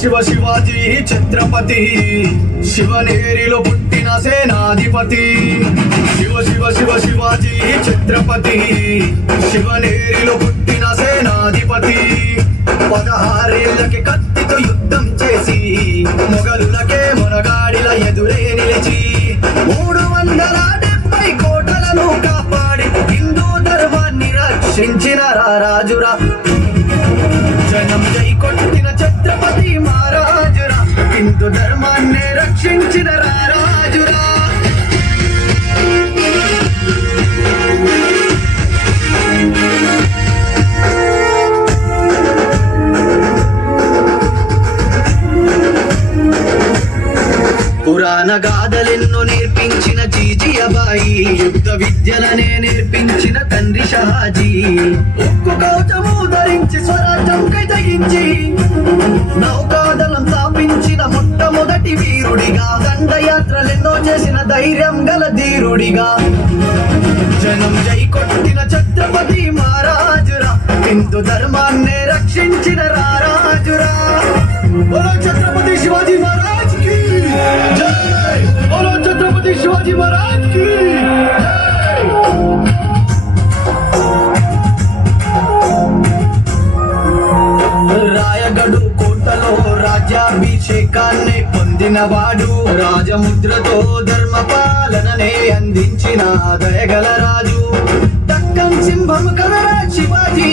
శివ శివాజీ ఛత్రపతి శివనేరిలో పుట్టిన సేనాధిపతి శివాజీ ఛత్రపతి శివనేరిలో పుట్టిన సేనాధిపతి 16 ఏళ్లకి కత్తితో యుద్ధం చేసి మొగలులకే మొనగాడిల ఎదురే నిలిచి 370 కోటలను కాపాడి హిందూ ధర్మాన్ని రక్షించిన రారాజురా జనం జై కొట్టిన ఛత్రపతి మహారాజురా హిందూ ధర్మాన్ని రక్షించిన రారాజురా పురాణ గాథలెన్నో నేర్పించిన జీజియాబాయి యుద్ధ విద్యలనే నేర్పించిన తండ్రి షహాజీ ఒక్కు కవచము ధరించి స్వరాజ్యం కై తెగించి నౌకాదళం స్థాపించిన మొట్టమొదటి వీరుడిగా దండయాత్రలెన్నో చేసిన ధైర్యం గల ధీరుడిగా జనం జై కొట్టిన ఛత్రపతి మహారాజురా హిందూ ధర్మాన్ని రక్షించిన రారాజురా ఛత్రపతి శివాజీ మహారాజ్ की जय बोलो छत्रपति शिवाजी महाराज की రాయగడు కోటలో రాజ్యాభిషేకాన్ని పొందినవాడు రాజముద్రతో ధర్మ పాలననే అందించిన దయగల రాజు దక్కన్ సింహం కదరా శివాజీ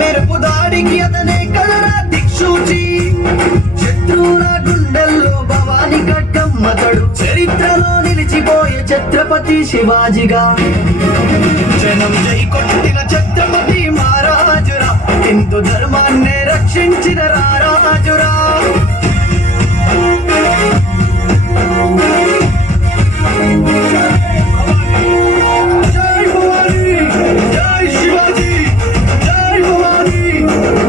మెరుపు దాడికి అతనే కదరా దిక్సూచి శత్రువుల గుండెల్లో భవాని కట్టమ్మతడు చరిత్రలో నిలిచిపోయే ఛత్రపతి శివాజీగా జనం జై కొట్టిన ఛత్రపతి మహారాజురా హిందూ ధర్మాన్ని రక్షించిన రారాజురా జై భవానీ జై శివాజీ జై భవానీ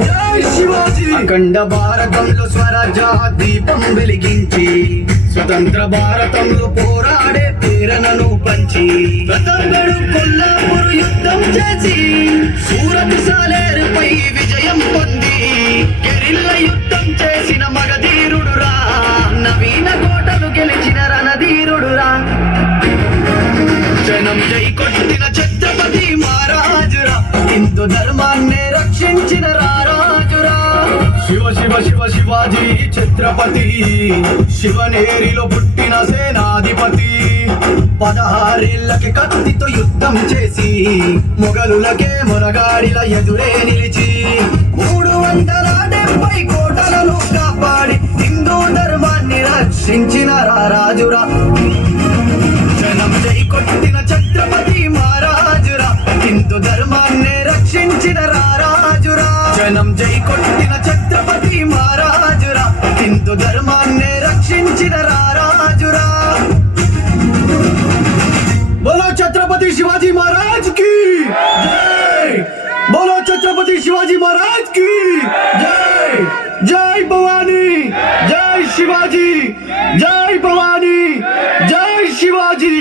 జై శివాజీ అఖండ భారతంలో స్వరాజ్య దీపం వెలిగించి స్వతంత్ర భారతంలో పోరాడే ప్రేరణను పంచి ప్రతాప్గఢ్ కొల్లాపూర్ యుద్ధం చేసి సూరత్ సాలేరుపై విజయం పొంది గెరిల్ల యుద్ధం చేసిన మగధీరుడురా నవీన కోటలు గెలిచిన రణధీరుడురా జనం జై కొట్టిన ఛత్రపతి మహారాజురా హిందూ ధర్మాన్ని రక్షించిన రారాజురా శివాజీ ఛత్రపతి శివనేరిలో పుట్టిన సేనాధిపతి 16 ఏళ్లకి కత్తితో యుద్ధం చేసి మొగలులకే మొనగాడిల ఎదురే నిలిచి 370 కోటలను కాపాడి హిందూ ధర్మాన్ని రక్షించిన రారాజురా జనం జై కొట్టిన ఛత్రపతి మహారాజురా హిందూ ధర్మాన్ని రక్షించిన రారాజురా జనం జై కొట్టిన ఛత్రపతి మహారాజురా హిందూ ధర్మాన్ని రక్షించిన రారాజురా बोलो छत्रपति शिवाजी महाराज की जय बोलो छत्रपति शिवाजी महाराज की जय जय भवानी जय शिवाजी जय भवानी जय शिवाजी।